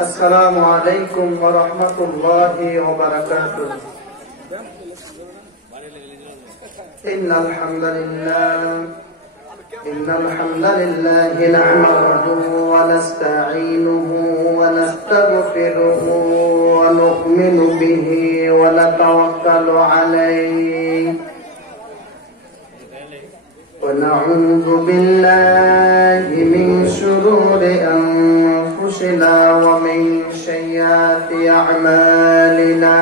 السلام عليكم ورحمة الله وبركاته. إن الحمد لله نحمده ونستعينه ونستغفره ونؤمن به ونتوكل عليه ونعوذ بالله من شرور أنفسنا ومن سيئات أعمالنا.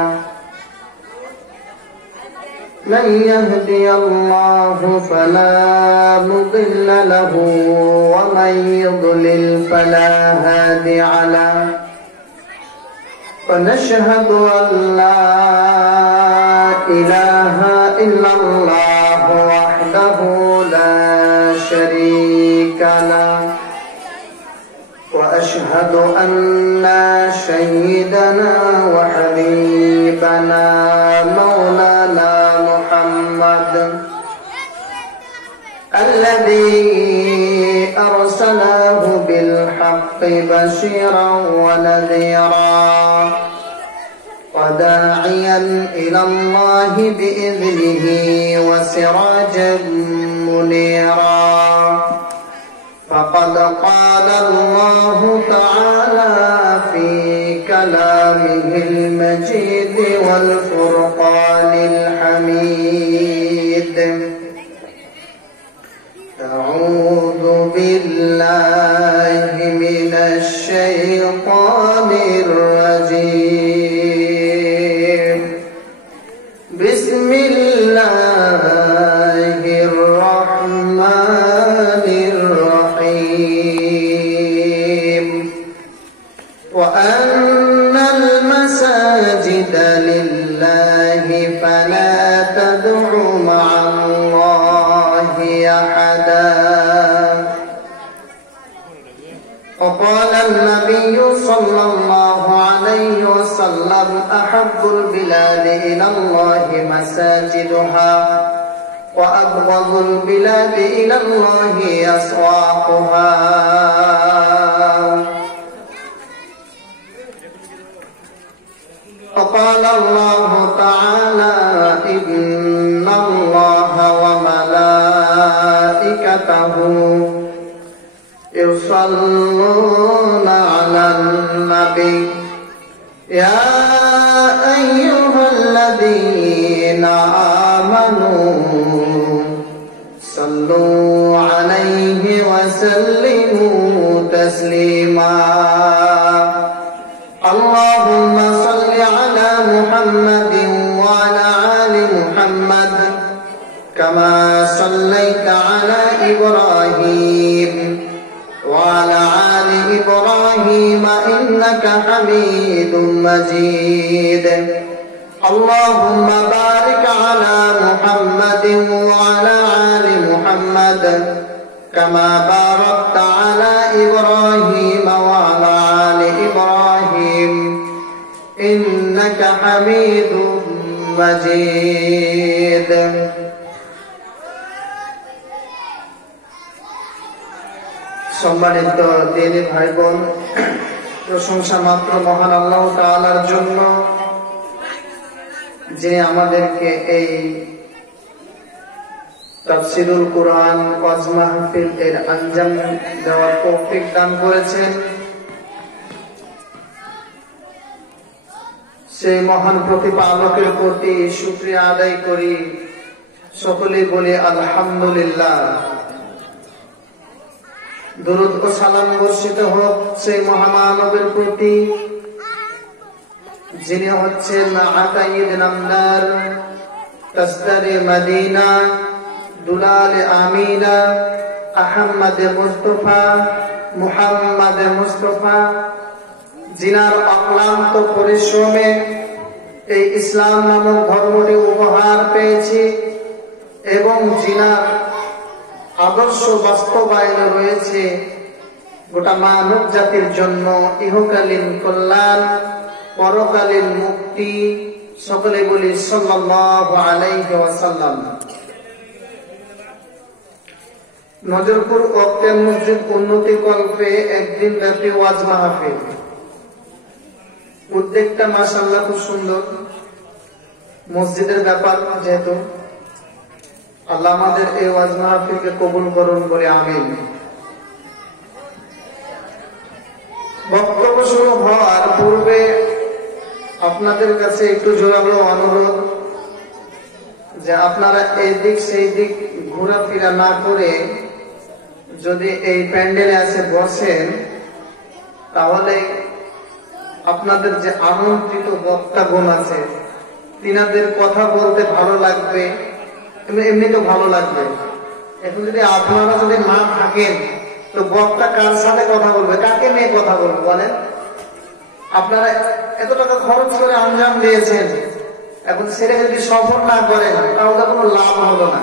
من يهدي الله فلا مضل له ومن يضلل فلا هادي له. ونشهد أن لا إله إلا الله وحده لا شريك له. وأشهد أن سيدنا وحبيبنا مولانا محمد الذي أرسله بالحق بشيرا ونذيرا وداعيا إلى الله بإذنه وسراجا منيرا. فقد قال الله تعالى في كلامه المجيد والفرقان الحميد: أعوذ بالله من الشيطان الرجيم. بسم الله الرحمن الرحيم. وأن المساجد لله فلا تدعوا مع الله أحدا. وقال النبي صلى الله عليه وسلم: أحب البلاد إلى الله مساجدها وأبغض البلاد إلى الله أسواقها. وقال الله تعالى: إن الله وملائكته يصلون على النبي يا أيها الذين آمنوا صلوا عليه وسلموا تسليما. اللهم صل على محمد وعلى آل محمد كما صليت على إبراهيم وعلى آل إبراهيم إنك حميد مجيد. اللهم بارك على محمد وعلى آل محمد كما باركت على إبراهيم وعلى آل إبراهيم إنك حميد مجيد. সম্মানিত দিনী ভাই বোন, প্রশংসা মাত্র মহান আল্লাহ তাআলার জন্য, যিনি আমাদেরকে এই তাফসীরুল কুরআন ওয়াজ মাহফিল এর আঞ্জাম দেওয়ার তৌফিক দান করেছেন। সেই মহান প্রতিপালকের প্রতি শুকরিয়া আদায় করি। সকলে বলি আলহামদুলিল্লাহ। দুরূদ ও সালাম বর্ষিত হোক সেই মহামানবের প্রতি, যিনি হচ্ছেন আকাইদ নামদার, তাসদারে মদিনা, দুলালে আমিনা, আহমদ মুস্তফা, মুহাম্মদ মুস্তফা, যিনার অক্লান্ত পরিশ্রমে এই ইসলাম নামক ধর্মটি উপহার পেয়েছি এবং যিনার আদর্শ বাস্তবায়ন রয়েছে গোটা মানব জাতির জন্য ইহকালীন কল্যাণ, পরকালীন মুক্তি। সকলে বলি সাল্লাল্লাহু আলাইহি ওয়াসাল্লাম। নজরপুর ওয়াক্ফে মসজিদ উন্নতি কল্পে একদিন ব্যাপী ওয়াজ মাহফিল। উদ্যোগটা মাশাআল্লাহ খুব সুন্দর। মসজিদের ব্যাপার যেহেতু, আল্লাহ আমাদের এই ওয়াজ মাহফিলকে কবুল করুন বলে আমিন। বক্তব্য শুরু হওয়ার পূর্বে আপনাদের কাছে একটু জোরালো অনুরোধ যে আপনারা এই দিক সেই দিক ঘোরাফেরা না করে যদি এই প্যান্ডেলে এসে বসেন, তাহলে আপনাদের যে আমন্ত্রিত বক্তাগণ আছে তিনাদের কথা বলতে ভালো লাগবে, এমনি তো ভালো লাগবে। এখন যদি আপনারা যদি না থাকেন তো বক্তা কার সাথে কথা বলবে, কাকে নিয়ে কথা বলবে বলেন? আপনারা এত টাকা খরচ করে আঞ্জাম দিয়েছেন, এখন সেটা যদি সফল না করেন তাহলে কোনো লাভ হলো না।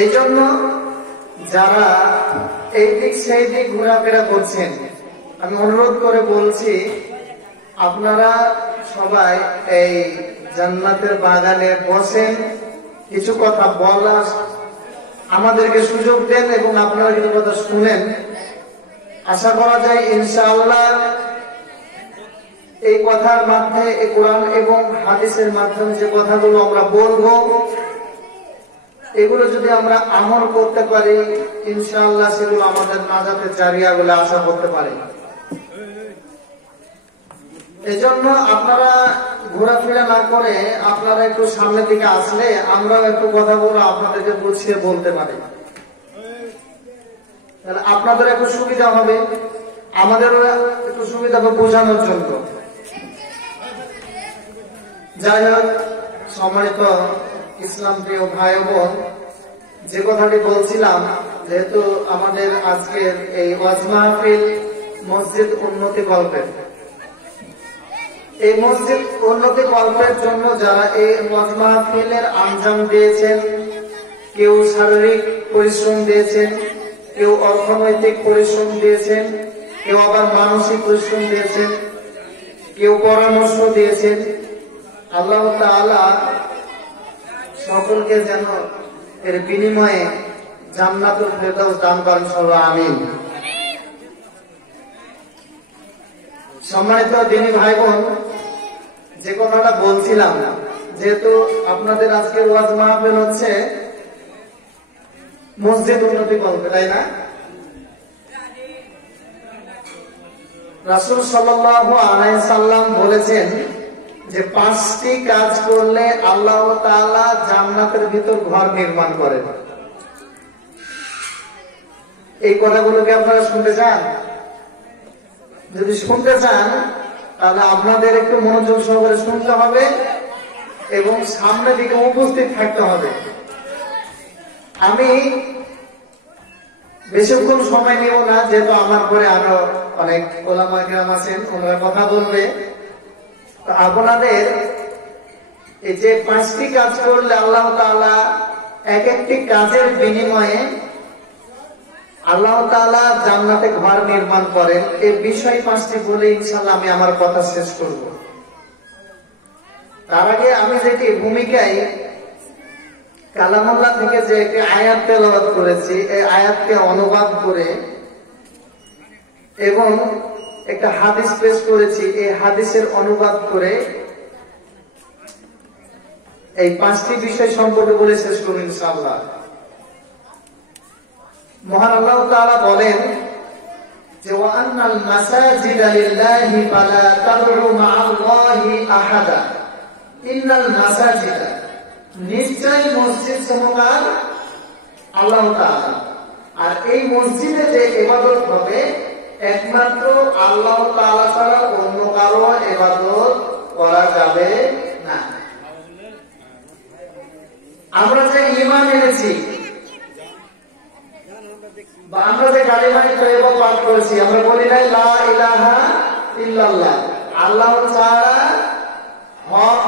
এই জন্য যারা এই দিক সেই দিক ঘোরাফেরা করছেন, আমি অনুরোধ করে বলছি আপনারা সবাই এই জান্নাতের বাগানে বসেন, কিছু কথা বলার আমাদেরকে সুযোগ দেন এবং আপনারা কিছু কথা শুনেন। আশা করা যায় ইনশাআল্লাহ এই কথার মাধ্যমে, এই কোরআন এবং হাদিসের মাধ্যমে যে কথাগুলো আমরা বলবো, এগুলো যদি আমরা আমল করতে পারি ইনশাআল্লাহ সেগুলো আমাদের নাজাতের জারিয়া বলে আশা করতে পারি। এজন্য আপনারা ঘোরাফেরা না করে আপনারা একটু সামনের দিকে আসলে আমরাও একটু কথা বলে আপনাদেরকে বুঝিয়ে বলতে পারি, তাহলে আপনাদের একটু সুবিধা হবে, আমাদেরও একটু সুবিধা হবে বোঝানোর জন্য। যাই হোক, সম্মানিত ইসলাম প্রিয় ভাই বোন, যে কথাটি বলছিলাম, যেহেতু আমাদের আজকের এই ওয়াজ মাহফিল মসজিদ উন্নতি কল্পের, এই মসজিদ উন্নতি কল্পের জন্য যারা এই ওয়াজ মাহফিলের আঞ্জাম দিয়েছেন, কেউ শারীরিক পরিশ্রম দিয়েছেন, কেউ অর্থনৈতিক পরিশ্রম দিয়েছেন, কেউ আবার মানসিক পরিশ্রম দিয়েছেন, কেউ পরামর্শ দিয়েছেন। আল্লাহ তাআলা সকলকে যেন এর বিনিময়ে জান্নাতুল ফেরদাউস দান করেন, সবাই আমিন। সম্মানিত দিনী ভাই বোন, যে কথাটা বলছিলাম, যেহেতু আপনাদের আজকের ওয়াজ মাহফিল হচ্ছে মসজিদ উন্নতি কল্পে, তাই না? রাসূল সাল্লাল্লাহু আলাইহি সাল্লাম বলেছেন যে 5টি কাজ করলে আল্লাহ তাআলা জান্নাতের ভিতর ঘর নির্মাণ করেন। এই কথাগুলোকে আপনারা শুনতে চান? যদি শুনতে চান তাহলে আপনাদের একটু মনোযোগ সহকারে শুনতে হবে এবং সামনের দিকে উপস্থিত থাকতে হবে। আমি বেশিক্ষণ সময় নেব না, যেহেতু আমার পরে আরো অনেক ওলামা কেরাম আছেন, ওনারা কথা বলবে। তো আপনাদের এই যে 5টি কাজ করলে আল্লাহ তাআলা এক একটি কাজের বিনিময়ে আল্লাহ তাআলা জান্নাতে ঘর নির্মাণ করেন, এই বিষয় 5টি বলে ইনশাআল্লাহ আমি আমার কথা শেষ করব। তার আগে আমি যেটি ভূমিকায় কালামুল্লাহ থেকে যে একটি আয়াত তেলাওয়াত করেছি, এই আয়াতকে অনুবাদ করে এবং একটা হাদিস পেশ করেছি, এই হাদিসের অনুবাদ করে এই 5টি বিষয় সম্পর্কে বলে শেষ করব ইনশাআল্লাহ। মহান আল্লাহ তাআলা বলেন যে ওয়া আন্নাল মাসাজিদা লিল্লাহি ফালা তাদউ মা'আল্লাহি আহাদা ইন্নাল মাসাজিদা, নিশ্চয় মসজিদ সমূহ আল্লাহ তাআলা, আর এই মসজিদে যে ইবাদত হবে একমাত্র আল্লাহ তাআলা ছাড়া অন্য কারো ইবাদত করা যাবে না। আমরা যে ঈমান এনেছি বা আমরা যে কালিমা তয়্যিবা পাঠ করেছি, আমরা বলি না লা ইলাহা ইল্লাল্লাহ, আল্লাহ ছাড়া হক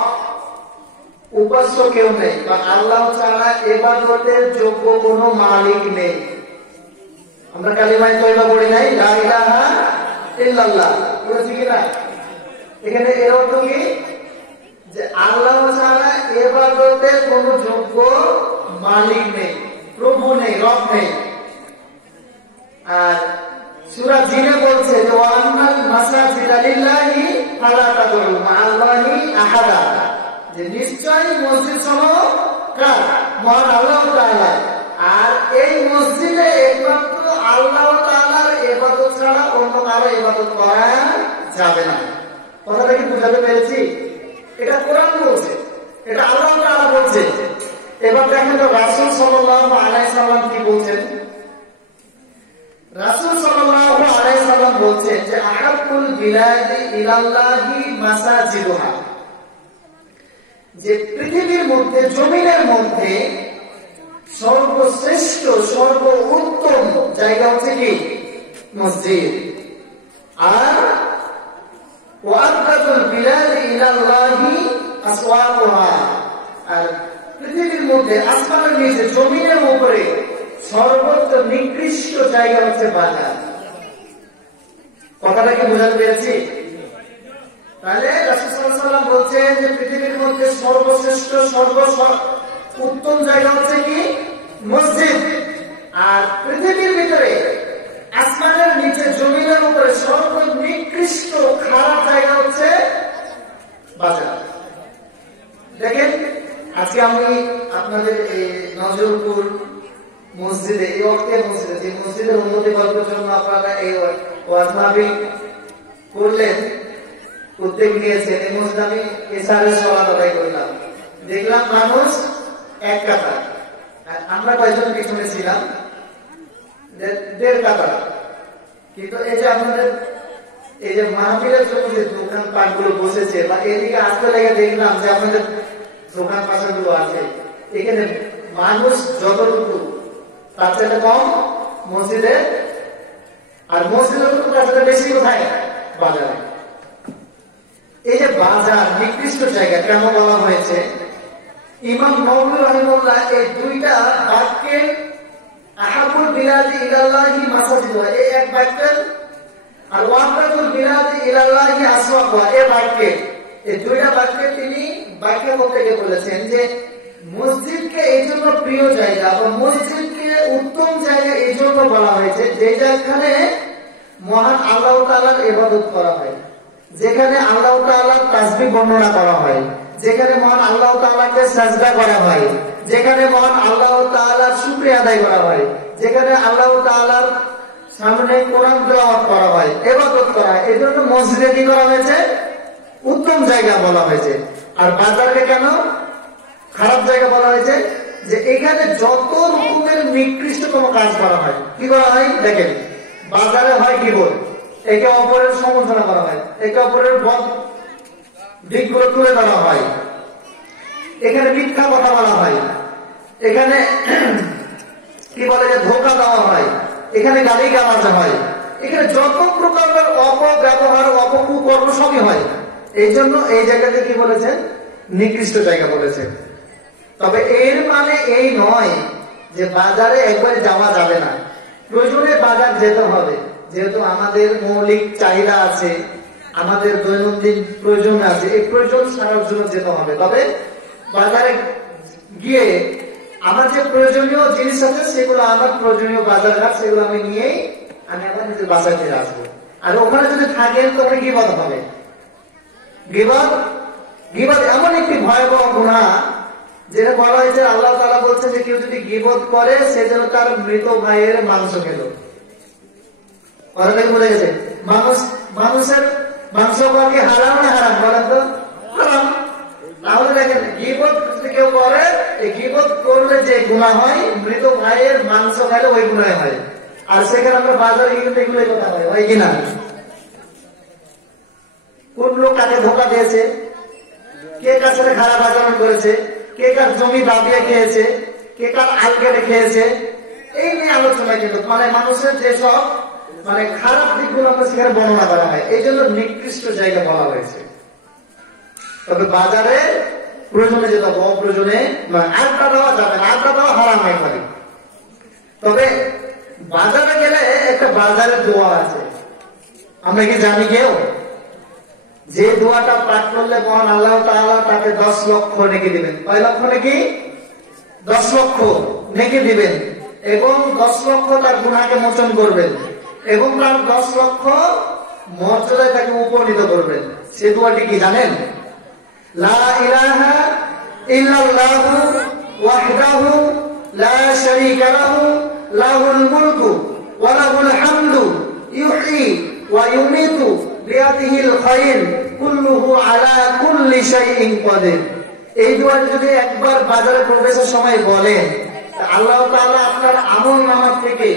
উপাস্য কেউ নেই, বা আল্লাহ ছাড়া ইবাদতের যোগ্য কোনো মালিক নেই। আমরা কালিমা তয়্যিবা পড়ি নাই লা ইলাহা ইল্লাল্লাহ, বলেছি কিনা? এখানে এর অর্থ কি? যে আল্লাহ ছাড়া ইবাদতের কোনো যোগ্য মালিক নেই। প্রভু নেই, রব নেই। আর সূরা জিনে বলছে যে ওয়ান্নাল মাসাজিদা লিল্লাহি ফালা তাদউ মা'আল্লাহি আহাদা, যে নিশ্চয়ই মসজিদ সমূহ কার? মহান আল্লাহ তাআলা। আর এই মসজিদে একমাত্র আল্লাহ তাআলার ইবাদত ছাড়া অন্য কারো ইবাদত করা যাবে না। কথাটা কি বুঝাতে পেরেছি? এটা কোরআন বলছে, এটা আল্লাহ তাআলা বলছে। এবার দেখেন তো রাসূল সাল্লাল্লাহু আলাইহি সাল্লাম কি বলছেন। রাসূল সাল্লাল্লাহু আলাইহি সাল্লাম বলছেন যে আহাব্বুল বিলাদি ইলাল্লাহি মাসাজিদুহা, যে পৃথিবীর মধ্যে, জমিনের মধ্যে সর্বশ্রেষ্ঠ, সর্বোত্তম জায়গা হচ্ছে কি? মসজিদ। আর ওয়াআবগাদুল বিলাদি ইলাল্লাহি আসওয়াকুহা, আর পৃথিবীর মধ্যে, আসমানের নিচে, জমিনের উপরে সর্বোচ্চ নিকৃষ্ট জায়গা হচ্ছে বাজার। কথাটা কি বোঝাতে পেরেছি? তাহলে রাসূল সাল্লাল্লাহু আলাইহি ওয়াসাল্লাম বলছেন যে পৃথিবীর মধ্যে সর্বশ্রেষ্ঠ, উত্তম জায়গা হচ্ছে কি? মসজিদ। আর পৃথিবীর ভিতরে, আসমানের নিচে, জমিনের উপরে সর্বনিকৃষ্ট খারাপ জায়গা হচ্ছে বাজার। দেখেন, আজকে আমি আপনাদের এই নজরুলপুর মসজিদে, এই ওয়াক্তে মসজিদে, যে মসজিদের উন্নতি করার জন্য আপনারা এই ওয়াজ মাহফিল করলেন, উদ্যোগ নিয়েছেন, এই মসজিদে আমি এশারের সালাত আদায় করলাম। দেখলাম মানুষ এক কাতার, আর আমরা কয়েকজন পিছনে ছিলাম 1.5 কাতার। কিন্তু এই যে আপনাদের এই যে মাহফিলের জন্য যে দোকান পাটগুলো বসেছে, বা এদিকে আসতে লেগে দেখলাম যে আপনাদের দোকান পাশাগুলো আছে, এখানে মানুষ যতটুকু তার চেয়ে কম মসজিদে, আর মসজিদের তার চেয়ে বেশি কোথায়? বাজারে। এই যে বাজার নিকৃষ্ট জায়গা কেন বলা হয়েছে? ইমাম নববী রাহিমাহুল্লাহ এই দুইটা বাক্যের, আহাবুল বিলাদি ইলাল্লাহি মাসাজিদুহা, এই এক বাক্যের, আর ওয়াফাতুল বিলাদি ইলাল্লাহি আসওয়াকুহা, এই বাক্যের, এই দুইটা বাক্যে তিনি ব্যাখ্যা করতে গিয়ে বলেছেন যে মসজিদকে এই জন্য প্রিয় জায়গা, বা মসজিদকে উত্তম জায়গা এই জন্য বলা হয়েছে যে যেখানে মহান আল্লাহ তাআলার ইবাদত করা হয়, যেখানে আল্লাহ তাআলার তাসবিহ বর্ণনা করা হয়, যেখানে মহান আল্লাহ তাআলাকে সাজদা করা হয়, যেখানে মহান আল্লাহ তাআলার শুকরিয়া আদায় করা হয়, যেখানে আল্লাহ তাআলার সামনে কোরআন তেলাওয়াত করা হয়, ইবাদত করা হয়। এই জন্য মসজিদে কি করা হয়েছে? উত্তম জায়গা বলা হয়েছে। আর বাজারকে কেন খারাপ জায়গা বলা হয়েছে? যে এখানে যত রকমের নিকৃষ্টতম কাজ করা হয়। কি করা হয়? দেখেন, বাজারে হয় গীবত, একে অপরের সমালোচনা করা হয়, একে অপরের বদ দিকগুলো তুলে ধরা হয়, এখানে মিথ্যা কথা বলা হয়, এখানে কি বলে যে ধোঁকা দেওয়া হয়, এখানে গালিগালাজ হয়, এখানে যত প্রকারের অপব্যবহার, অপকুকর্ম সবই হয়। এই জন্য এই জায়গাতে কি বলেছেন? নিকৃষ্ট জায়গা বলেছে। তবে এর মানে এই নয় যে বাজারে একবারে যাওয়া যাবে না, প্রয়োজনে বাজার যেতে হবে, যেহেতু আমাদের মৌলিক চাহিদা আছে, আমাদের দৈনন্দিন প্রয়োজন আছে, এই প্রয়োজন সারার জন্য যেতে হবে। তবে বাজারে গিয়ে আমার যে প্রয়োজনীয় জিনিস আছে সেগুলো, আমার প্রয়োজনীয় বাজার ঘাট, সেগুলো আমি নিয়েই আমি আমার নিজের বাসায় ফিরে আসবো। আর ওখানে যদি থাকেন তখন গীবত হবে। গীবত এমন একটি ভয়াবহ গুনাহ, যেটা বলা হয়েছে, আল্লাহ তাআলা বলছেন যে কেউ যদি গীবত করে সে যেন তার মৃত ভাইয়ের মাংস খেল। কথাটা বলে গেছে, মানুষের মাংস খাওয়া কি হারাম না হারাম? বলেন তো, হারাম। তাহলে দেখেন, গীবত যদি কেউ করে, এই গীবত করলে যে গুনাহ হয়, মৃত ভাইয়ের মাংস খাইলে ওই গুনাহ হয়। আর সেখানে আমরা বাজারে গিয়ে কিন্তু এগুলোই কথা হয় কিনা? কোন লোক কাকে ধোকা দিয়েছে, কে কার সাথে খারাপ আচরণ করেছে, কে কার জমি দাবিয়ে খেয়েছে, কে কার আল কেটে খেয়েছে, এই নিয়ে আলোচনা। কিন্তু মানে মানুষের যেসব মানে খারাপ দিকগুলো আমরা সেখানে বর্ণনা করা হয়, এই জন্য নিকৃষ্ট জায়গা বলা হয়েছে। তবে বাজারে প্রয়োজনে যেতে হবে, অপ্রয়োজনে আড্ডা দেওয়া যাবে না, আড্ডা দেওয়া হারাম একবারে। তবে বাজারে গেলে একটা বাজারের দোয়া আছে, আমরা কি জানি কেউ? যে দোয়াটা পাঠ করলে মহান আল্লাহ তাআলা তাকে 10 লক্ষ নেকি দিবেন। কয় লক্ষ নেকি? 10 লক্ষ। নেকি দিবেন এবং 10 লক্ষ তার গুনাহকে মোচন করবেন এবং তার 10 লক্ষ মর্যাদায় তাকে উপনীত করবেন। সে দোয়াটি কি জানেন? লা ইলাহা ইল্লাল্লাহু ওয়াহদাহু লা শারীকা লাহু লাহুল মুলকু ওয়া লাহুল হামদু ইউহয়ী ওয়া ইউমীতু বিয়াদিহিল খায়র কুল্লুহু আলা কুল্লি শাইইন কাদির। এই দোয়াটি যদি একবার বাজারে প্রবেশের সময় বলেন, আল্লাহ তাআলা আপনার আমলনামা থেকে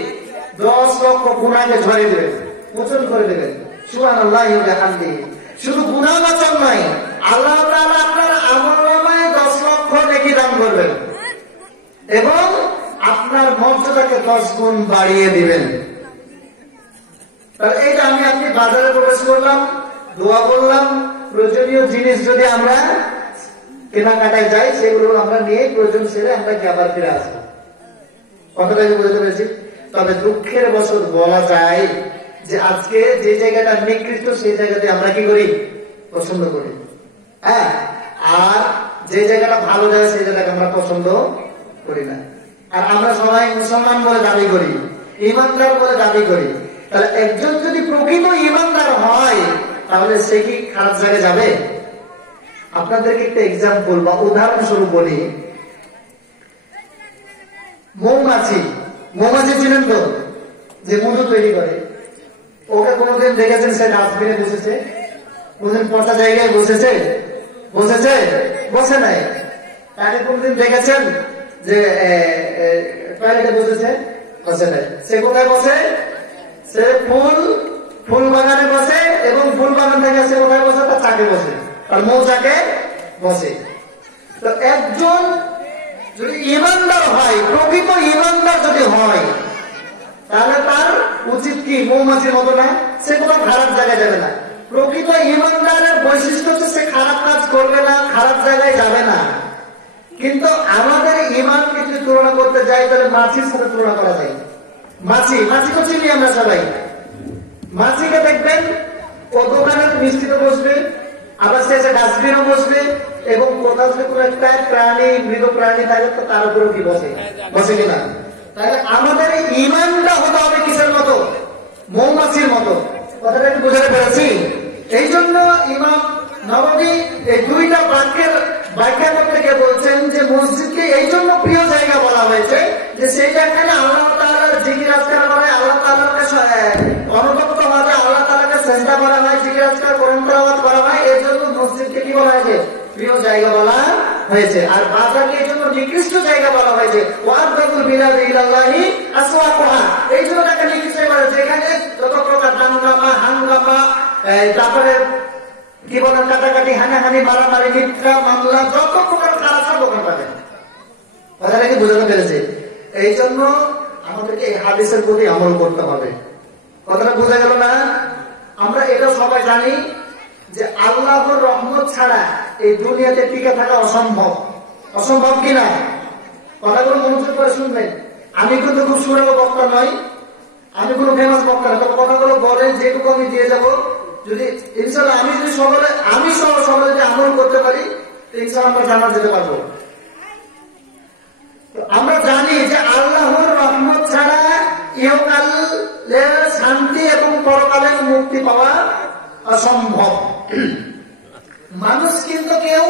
10 লক্ষ গুনাহকে ঝরিয়ে দেবেন, মোচন করে দেবেন। সুবহানাল্লাহি ওয়া বিহামদিহি। শুধু গুনাহ মোচন নয়, আল্লাহ তাআলা আপনার আমলনামায় 10 লক্ষ নেকি দান করবেন এবং আপনার মর্যাদাকে 10 গুণ বাড়িয়ে দিবেন। তাহলে এইটা আমি আপনি বাজারে প্রবেশ করলাম, দোয়া করলাম, প্রয়োজনীয় জিনিস যদি আমরা কেনাকাটায় যাই সেগুলো আমরা নিয়ে প্রয়োজন সেরে আমরা কি আবার ফিরে আসবো। কথাটা বুঝতে পেরেছি? তবে দুঃখের বশত বলা যায় যে আজকে যে জায়গাটা নিকৃষ্ট সেই জায়গাতে আমরা কি করি? পছন্দ করি। হ্যাঁ, আর যে জায়গাটা ভালো জায়গা সেই জায়গাটা আমরা পছন্দ করি না। আর আমরা সবাই মুসলমান বলে দাবি করি, ইমানদার বলে দাবি করি। তাহলে একজন যদি প্রকৃত ইমানদার হয় তাহলে সে কি খারাপ জায়গায় যাবে? আপনাদেরকে একটা এক্সাম্পল বা উদাহরণস্বরূপ বলি। মৌমাছি, মৌমাছি চিনেন তো, যে মধু তৈরি করে। ওকে কোনোদিন দেখেছেন সে ডাস্টবিনে বসেছে? কোনদিন পচা জায়গায় বসেছে? বসেছে? বসে নাই। তাকে কোনদিন দেখেছেন যে টয়লেটে বসেছে? বসে নাই। সে কোথায় বসে? সে ফুল বাগানে বসে এবং ফুল বাগান থেকে সে কোথায় বসে? তার চাকে বসে, তার মৌচাকে বসে। তো একজন যদি ইমানদার হয়, প্রকৃত ইমানদার যদি হয়, তাহলে তার উচিত কি মৌমাছির মতো না? সে কোনো খারাপ জায়গায় যাবে না। প্রকৃত ইমানদারের বৈশিষ্ট্য হচ্ছে সে খারাপ কাজ করবে না, খারাপ জায়গায় যাবে না। কিন্তু আমাদের ইমানকে যদি তুলনা করতে যাই তাহলে মাছির সাথে তুলনা করা যায়। মাছি তো চিনি আমরা সবাই। মাছিকে দেখবেন ও দোকানের মিষ্টিতে বসবে, আবার সে ডাস্টবিনও বসবে এবং কোথাও যদি কোনো একটা প্রাণী, মৃত প্রাণী থাকে তো তার উপরেও কি বসে? বসে কিনা? তাহলে আমাদের ইমানটা হতে হবে কিসের মতো? মৌমাছির মতো। কথাটা একটু বোঝাতে পেরেছি? এই জন্য ইমাম নববী এই দুইটা বাক্যের ব্যাখ্যা করতে গিয়ে বলছেন যে মসজিদকে এই জন্য প্রিয় জায়গা বলা হয়েছে যে সেই জায়গায় আল্লাহ তাআলার জিকির আজকার করা হয়, আল্লাহ তাআলাকে অনুতপ্ত হওয়া যায়, আল্লাহ তাআলাকে সিজদা করা হয়, জিকির আজকার কোরআন তেলাওয়াত করা হয়। এর জন্য মসজিদকে কি বলা হয়েছে? প্রিয় জায়গা বলা হয়েছে। আর বাজারকে এই জন্য নিকৃষ্ট জায়গা বলা হয়েছে। ওয়াদাতুল বিলাদি ইলাল্লাহি আসওয়াকুহা, এই জন্য তাকে নিকৃষ্ট বলা হয়েছে। এখানে যত প্রকার দাঙ্গামা, হাঙ্গামা, তারপরে কি বলেন কাটাকাটি, হানাহানি, মারামারি, মিথ্যা মামলা, যত প্রকার খারাপ সব ওখানে পাবেন। কথাটা কি বোঝাতে পেরেছে? এই জন্য আমাদেরকে এই হাদিসের প্রতি আমল করতে হবে। কথাটা বোঝা গেল না? আমরা এটা সবাই জানি যে আল্লাহর রহমত ছাড়া এই দুনিয়াতে টিকে থাকা অসম্ভব। অসম্ভব কিনা? কথাগুলো মনোযোগ করে শুনবেন। আমি কিন্তু খুব সুরের বক্তা নয়, আমি কোনো ফেমাস বক্তা না, তবে কথাগুলো বলেন যেটুকু আমি দিয়ে যাব। যদি ইনশাআল্লাহ আমি সহ সবাই যদি আমল করতে পারি ইনশাআল্লাহ আমরা জান্নাত যেতে পারবো। আমরা জানি যে আল্লাহর রহমত ছাড়া ইহকালের শান্তি এবং পরকালের মুক্তি পাওয়া অসম্ভব। মানুষ কিন্তু কেউ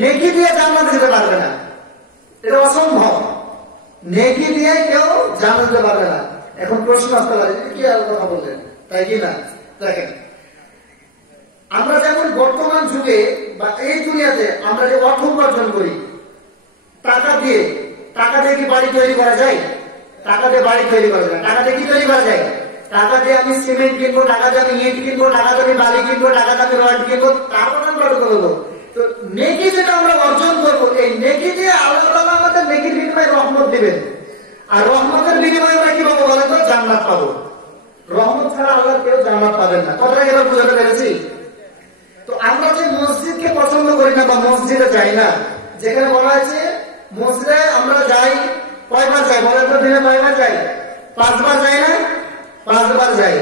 নেকি দিয়ে জান্নাতে যেতে পারবে না, এটা অসম্ভব। নেকি দিয়ে কেউ জান্নাতে যেতে পারবে না। এখন প্রশ্ন আসতে পারে কি আর কথা বললেন, তাই কি না? দেখেন, আমরা যেমন বর্তমান যুগে বা এই দুনিয়াতে আমরা যে অর্থ উপার্জন করি টাকা দিয়ে কি বাড়ি তৈরি করা যায়? টাকা দিয়ে বাড়ি তৈরি করা যায়। টাকা দিয়ে কি তৈরি করা যায়? টাকা দিয়ে আমি সিমেন্ট কিনবো, টাকা দিয়ে আমি ইট কিনবো, টাকা দিয়ে আমি বালি কিনবো, টাকা দিয়ে আমি রড কিনবো, তারপর আমি বাড়ি করবো। তো নেকি যেটা আমরা অর্জন করবো, এই নেকি দিয়ে আল্লাহ তাআলা আমাদের নেকির বিনিময়ে রহমত দিবেন। আর রহমতের বিনিময়ে আমরা কি পাবো বলেন তো? জান্নাত পাবো। রহমত ছাড়া আল্লাহ কেউ জান্নাত পাবেন না। কথাটা এবার বুঝাতে পেরেছি? তো আমরা যে মসজিদকে পছন্দ করি না বা মসজিদে যাই না, যেখানে বলা হয়েছে মসজিদে আমরা যাই, কয়বার যাই বলেন তো? দিনে কয়বার যাই? 5 বার যাই না? 5 বার যাই।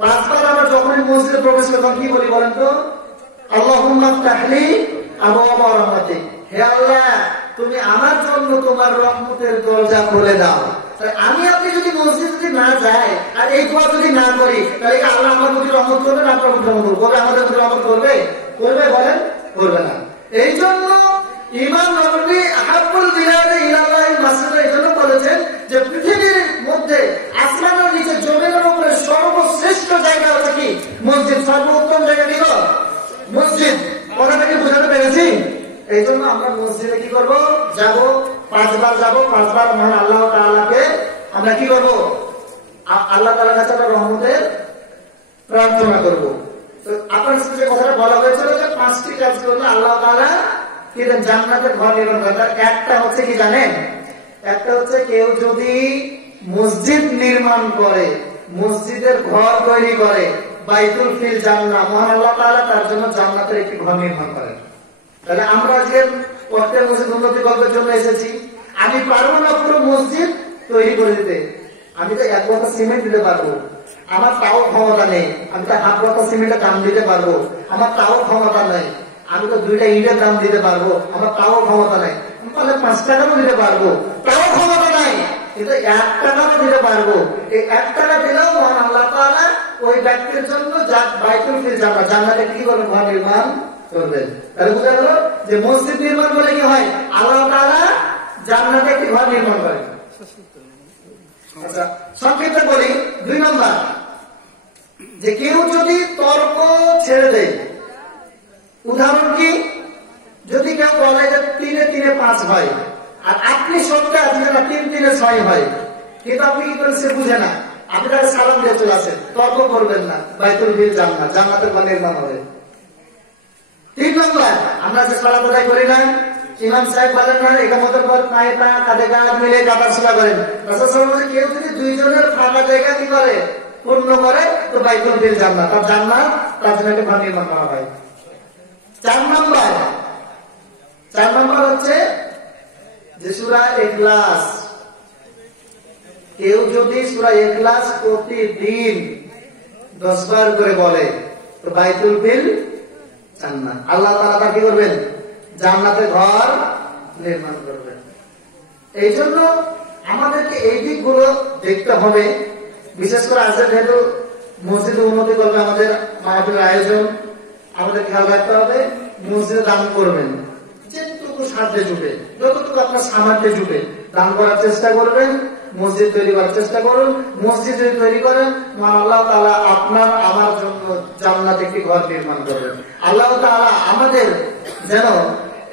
5 বার আমরা যখনই মসজিদে প্রবেশ করি তখন কি বলি বলেন তো? আল্লাহুম্মা ফতাহলি আবওয়াবা রাহমাতিক, হে আল্লাহ তুমি আমার জন্য তোমার রহমতের দরজা খুলে দাও। আমি আপনি যদি মসজিদ যদি না যাই আর এই দোয়া যদি না করি, তাহলে আল্লাহ আমার প্রতি রহমত করবে না? আপনার প্রতি রহমত করবে? আমাদের প্রতি রহমত করবে? করবে বলেন? করবে না। এই জন্য ইমাম নববী আহাব্বুল বিলাদি ইলাল্লাহিল মাসজিদ এই জন্য বলেছেন যে পৃথিবীর মধ্যে আসমানের নিচে জমিনের উপরে সর্বশ্রেষ্ঠ জায়গা হচ্ছে কি? মসজিদ। সর্বোত্তম জায়গা কি? মসজিদ। কথাটা কি বুঝাতে পেরেছি? এই জন্য আমরা মসজিদে কি করব? যাব, 5 বার যাব, 5 বার মহান আল্লাহ তাআলাকে আমরা কি করব? আল্লাহ তাআলার কাছে আমরা রহমতের প্রার্থনা করব। তো আপনার সাথে যে কথাটা বলা হয়েছিল যে 5টি কাজ করলে আল্লাহ তাআলা কি দেন? জান্নাতের ঘর নির্মাণ করেন। তার একটা হচ্ছে কি জানেন? একটা হচ্ছে কেউ যদি মসজিদ নির্মাণ করে, মসজিদের ঘর তৈরি করে, বাইতুল ফিল জান্নাহ, মহান আল্লাহ তাআলা তার জন্য জান্নাতের একটি ঘর নির্মাণ করেন। তাহলে আমরা আজকে প্রত্যেক মসজিদ উন্নতি করবার জন্য এসেছি। আমি পারবো না পুরো মসজিদ তৈরি করে দিতে, আমি তো 1 বস্তা সিমেন্ট দিতে পারবো, আমার তাও ক্ষমতা নেই। আমি তো 1/2 বস্তা সিমেন্টের দাম দিতে পারবো, আমার তাও ক্ষমতা নেই। আমি তো 2টা ইটের দাম দিতে পারবো, আমার তাও ক্ষমতা নাই। তাহলে 5 টাকাও দিতে পারবো, তাও ক্ষমতা নাই। কিন্তু 1 টাকাও দিতে পারবো। এই 1 টাকা দিলেও মহান আল্লাহ তাআলা ওই ব্যক্তির জন্য বাইতুল ফিল জান্নাহ, জান্নাতে কি করবেন? ঘর নির্মাণ করবেন। তাহলে বোঝা গেল যে মসজিদ নির্মাণ করলে কি হয়? আল্লাহ তাআলা জান্নাতে একটি ঘর নির্মাণ করেন। আচ্ছা, সংক্ষেপে বলি। 2 নম্বর, যে কেউ যদি তর্ক ছেড়ে দেয়। উদাহরণ কি? যদি কেউ বলে যে 3 এ 3 5 হয়, আর আপনি সত্যি আছেন না 3 3 6 হয়, কিন্তু আপনি কি করেন সে বুঝে না, আপনি তাকে সালাম দিয়ে চলে আসেন, তর্ক করবেন না, বাইতুল ফিল জান্নাহ, জান্নাতের ঘর নির্মাণ হবে। 3 নম্বর, আমরা যে সালাত আদায় করি না, ইমাম সাহেব বলেন না একামতের পর পায়ে পা কাঁধে কাঁধ মিলে কাতার সালা করেন। রাসূল সাল্লাল্লাহু আলাইহি ওয়াসাল্লাম কেউ যদি 2 জনের ফাঁকা জায়গা কি করে? পূর্ণ করে, তো বাইতুল ফিল জান্নাহ, তার জান্নাত তার জন্য একটা ঘর নির্মাণ করা হয়। 4 নম্বর হচ্ছে যে সূরা ইখলাস, কেউ যদি সূরা ইখলাস প্রতিদিন 10 বার করে বলে, তো বাইতুল ফিল জান্নাহ, আল্লাহ তাআলা তাকে কি করবেন? জান্নাতে ঘর নির্মাণ করবেন। এই জন্য আমাদেরকে এই দিকগুলো দেখতে হবে। বিশেষ করে আজকে যেহেতু মসজিদে উন্নতি করবে আমাদের মাহফিলের আয়োজন, আমাদের খেয়াল রাখতে হবে মসজিদে দান করবেন, যেটুকু সাধ্যে জুটে, যতটুকু আপনার সামর্থ্যে জুটে দান করার চেষ্টা করবেন। মসজিদ তৈরি করার চেষ্টা করুন। মসজিদ যদি তৈরি করেন, মহান আল্লাহ তাআলা আপনার আমার জন্য জান্নাতে একটি ঘর নির্মাণ করবেন। আল্লাহ তাআলা আমাদের যেন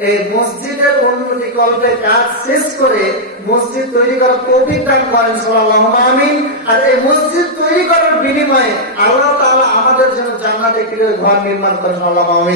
এই মসজিদের উন্নতি কল্পে কাজ শেষ করে মসজিদ তৈরি করার তৌফিক দান করেন, সাল্লাল্লাহু আমিন। আর এই মসজিদ তৈরি করার বিনিময়ে আল্লাহ তাআলা আমাদের জন্য জান্নাতে একটি ঘর নির্মাণ করেন, আল্লাহু আমিন।